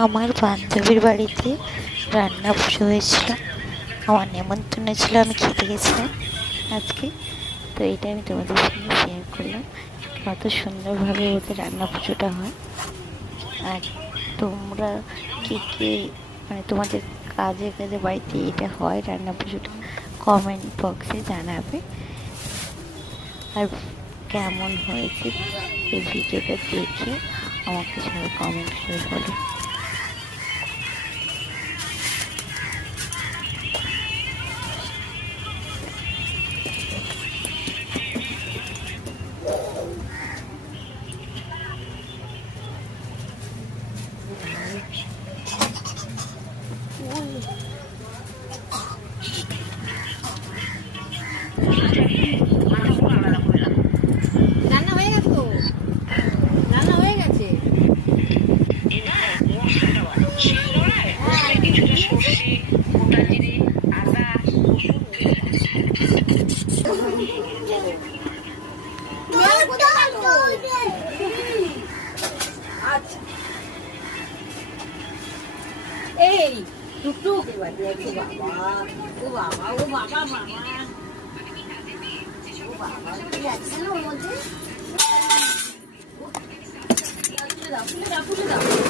আমার বান্ধবীর বাড়িতে রান্না পুজো হয়েছিল, আমার নেমন্তন্ন ছিল, আমি খেতে গেছিলাম আজকে। তো এটা আমি তোমাদের সঙ্গে শেয়ার করলাম, কত সুন্দরভাবে ওদের রান্না পুজোটা হয়। আর তোমরা কে কে মানে তোমাদের কাজে কাজে বাড়িতে এটা হয় রান্না পুজোটা, কমেন্ট বক্সে জানাবে। আর কেমন হয়েছে এই ভিডিওটা দেখে আমাকে সবাই কমেন্ট করে বলো। রান্না হয়ে গেছে তো, রান্না হয়ে গেছে। এই টুকটুক বাবা, ও বাবা, ও বাবা, মামা, ও বাবা, কি আছে ওর মধ্যে? পুজো দাও, পুজো দাও, পুজো দাও।